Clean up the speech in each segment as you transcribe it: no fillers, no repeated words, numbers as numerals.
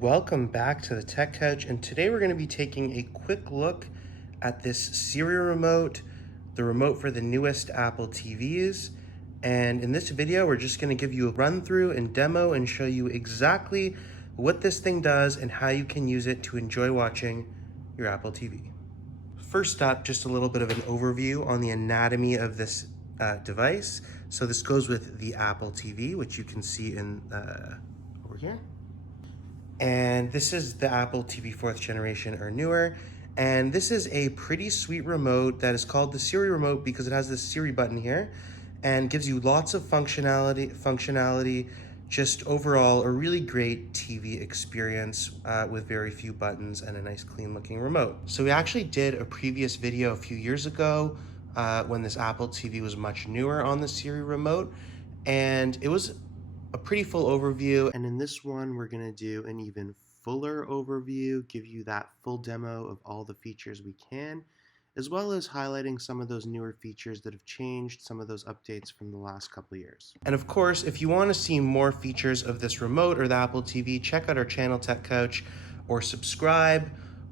Welcome back to the Tech Couch, and today we're going to be taking a quick look at this Siri Remote, the remote for the newest Apple TVs. And in this video, we're just going to give you a run through and demo and show you exactly what this thing does and how you can use it to enjoy watching your Apple TV. First up, just a little bit of an overview on the anatomy of this device. So this goes with the Apple TV, which you can see in over here. And this is the Apple TV 4th generation or newer. And this is a pretty sweet remote that is called the Siri Remote because it has this Siri button here and gives you lots of functionality, just overall a really great TV experience with very few buttons and a nice clean looking remote. So we actually did a previous video a few years ago when this Apple TV was much newer on the Siri Remote, and it was a pretty full overview. And in this one, we're gonna do an even fuller overview, give you that full demo of all the features we can, as well as highlighting some of those newer features that have changed, some of those updates from the last couple of years. And of course, if you wanna see more features of this remote or the Apple TV, check out our channel Tech Couch, or subscribe,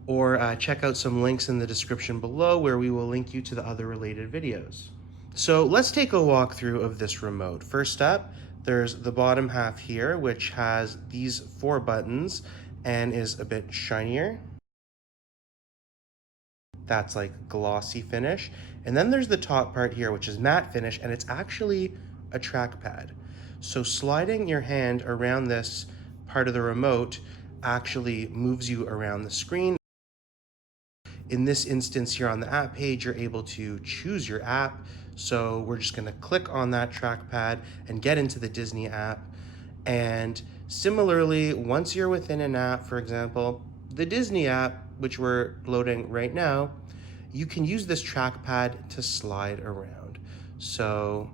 or check out some links in the description below where we will link you to the other related videos. So let's take a walkthrough of this remote. First up, there's the bottom half here, which has these 4 buttons and is a bit shinier. That's like glossy finish. And then there's the top part here, which is matte finish, and it's actually a trackpad. So sliding your hand around this part of the remote actually moves you around the screen. In this instance here on the app page, you're able to choose your app. So we're just gonna click on that trackpad and get into the Disney app. And similarly, once you're within an app, for example, the Disney app, which we're loading right now, you can use this trackpad to slide around. So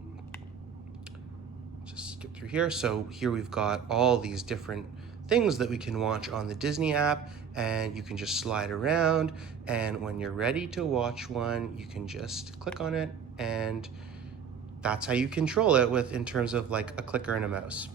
just skip through here. So here we've got all these different things that we can watch on the Disney app, and you can just slide around, and when you're ready to watch one, you can just click on it, and that's how you control it in terms of like a clicker and a mouse.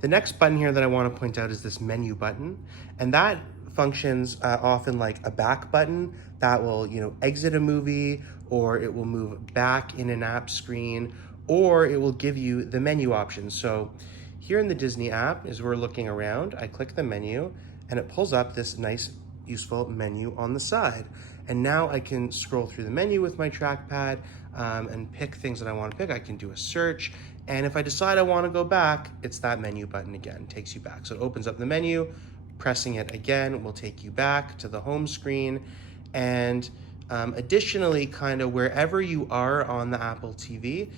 The next button here that I want to point out is this menu button, and that functions often like a back button that will, exit a movie, or it will move back in an app screen, or it will give you the menu options. So here in the Disney app, as we're looking around, I click the menu and it pulls up this nice, useful menu on the side. And now I can scroll through the menu with my trackpad and pick things that I want to pick. I can do a search. And if I decide I want to go back, it's that menu button again, takes you back. So it opens up the menu, pressing it again will take you back to the home screen. And additionally, kind of wherever you are on the Apple TV,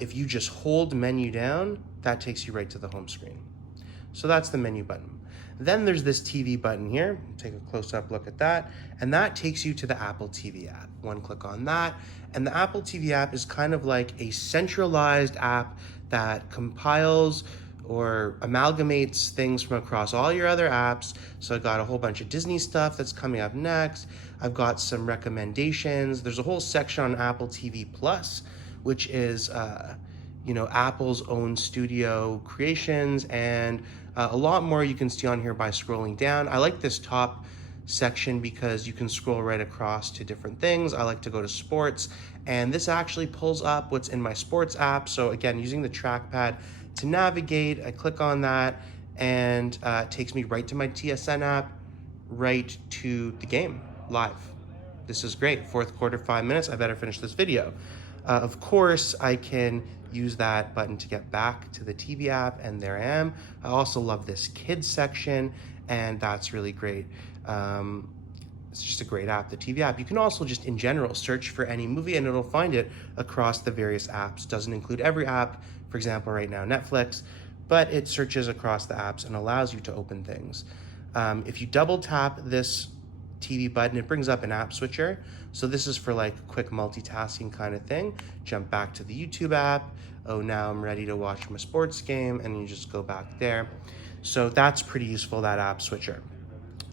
if you just hold menu down, that takes you right to the home screen. So that's the menu button. Then there's this TV button here. Take a close-up look at that. And that takes you to the Apple TV app. One click on that. And the Apple TV app is kind of like a centralized app that compiles or amalgamates things from across all your other apps. So I've got a whole bunch of Disney stuff that's coming up next. I've got some recommendations. There's a whole section on Apple TV Plus, which is Apple's own studio creations, and a lot more you can see on here by scrolling down. I like this top section because you can scroll right across to different things. I like to go to sports, and this actually pulls up what's in my sports app. So again, using the trackpad to navigate, I click on that, and it takes me right to my TSN app, right to the game live. This is great. 4th quarter, 5 minutes. I better finish this video. Of course, I can use that button to get back to the TV app, and there I am. I also love this kids section, and that's really great. It's just a great app, the TV app. You can also just in general search for any movie and it'll find it across the various apps. Doesn't include every app, for example, right now Netflix, but it searches across the apps and allows you to open things. If you double tap this TV button, it brings up an app switcher. So this is for like quick multitasking kind of thing. Jump back to the YouTube app. Oh, now I'm ready to watch my sports game, and you just go back there. So that's pretty useful, that app switcher.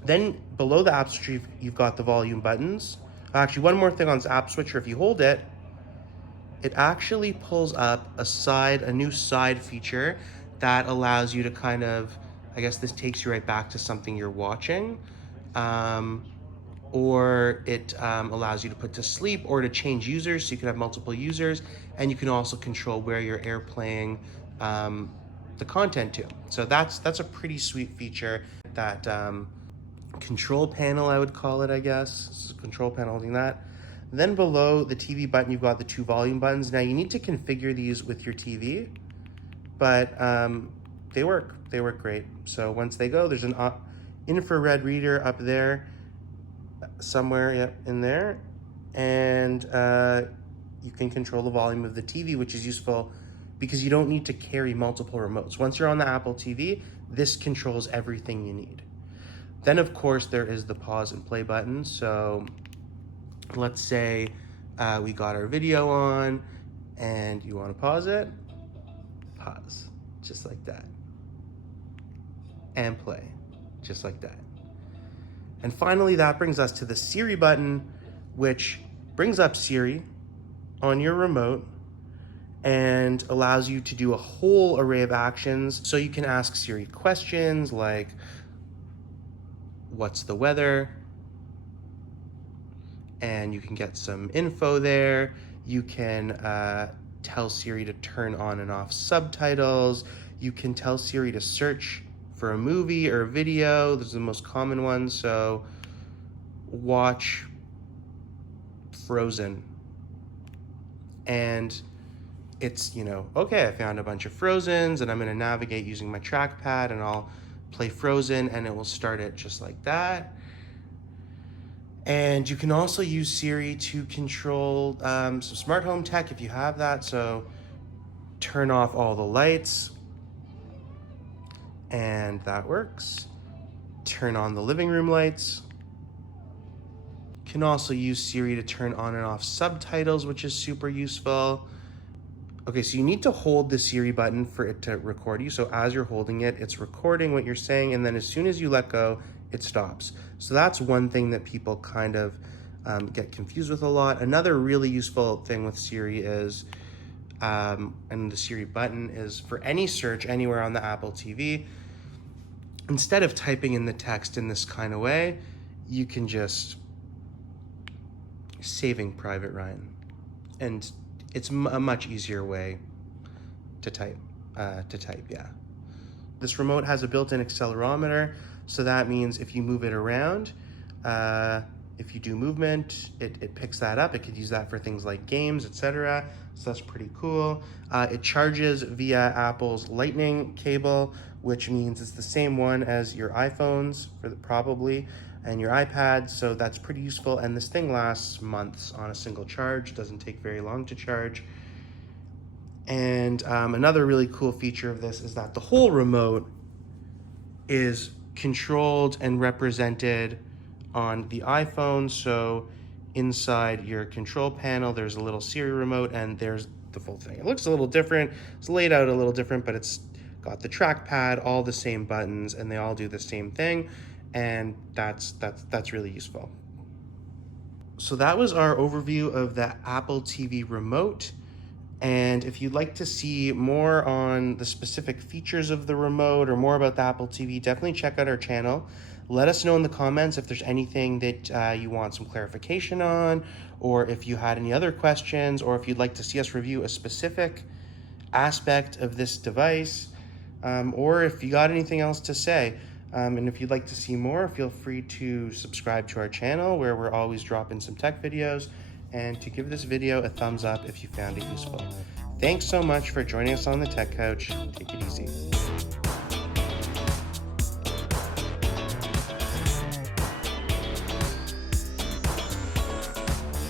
Then below the app switcher, you've got the volume buttons. Actually, one more thing on this app switcher, if you hold it, it actually pulls up a new side feature that allows you to kind of, I guess this takes you right back to something you're watching. Or it allows you to put to sleep or to change users, so you can have multiple users, and you can also control where you're airplaying the content to. So that's a pretty sweet feature. That control panel, I would call it, I guess. This is a control panel holding that. Then below the TV button, you've got the 2 volume buttons. Now you need to configure these with your TV, but they work great. So once they go, there's an infrared reader up there somewhere, yep, in there, and you can control the volume of the TV, which is useful because you don't need to carry multiple remotes. Once you're on the Apple TV, this controls everything you need. Then of course there is the pause and play button. So let's say we got our video on and you want to pause it, pause, just like that, and play, just like that. And finally, that brings us to the Siri button, which brings up Siri on your remote and allows you to do a whole array of actions. So you can ask Siri questions like, what's the weather? And you can get some info there. You can tell Siri to turn on and off subtitles. You can tell Siri to search for a movie or a video. Those are the most common ones. So watch Frozen. And it's, okay, I found a bunch of Frozens and I'm gonna navigate using my trackpad and I'll play Frozen and it will start it just like that. And you can also use Siri to control some smart home tech if you have that. So turn off all the lights, and that works. Turn on the living room lights. You can also use Siri to turn on and off subtitles, which is super useful. Okay, so you need to hold the Siri button for it to record you. So as you're holding it, it's recording what you're saying, and then as soon as you let go, it stops. So that's one thing that people kind of get confused with a lot. Another really useful thing with Siri is, and the Siri button is, for any search anywhere on the Apple TV, instead of typing in the text in this kind of way, you can just Saving Private Ryan. And it's a much easier way to type, yeah. This remote has a built-in accelerometer, so that means if you move it around, if you do movement, it picks that up. It could use that for things like games, etc. So that's pretty cool. It charges via Apple's Lightning cable, which means it's the same one as your iPhones probably, and your iPads, so that's pretty useful. And this thing lasts months on a single charge. Doesn't take very long to charge. And another really cool feature of this is that the whole remote is controlled and represented on the iPhone. So inside your control panel, there's a little Siri remote and there's the full thing. It looks a little different. It's laid out a little different, but it's got the trackpad, all the same buttons, and they all do the same thing. And that's really useful. So that was our overview of the Apple TV remote. And if you'd like to see more on the specific features of the remote or more about the Apple TV, definitely check out our channel. Let us know in the comments if there's anything that you want some clarification on, or if you had any other questions, or if you'd like to see us review a specific aspect of this device, or if you got anything else to say. And if you'd like to see more, feel free to subscribe to our channel, where we're always dropping some tech videos, and to give this video a thumbs up if you found it useful. Thanks so much for joining us on the Tech Couch. Take it easy.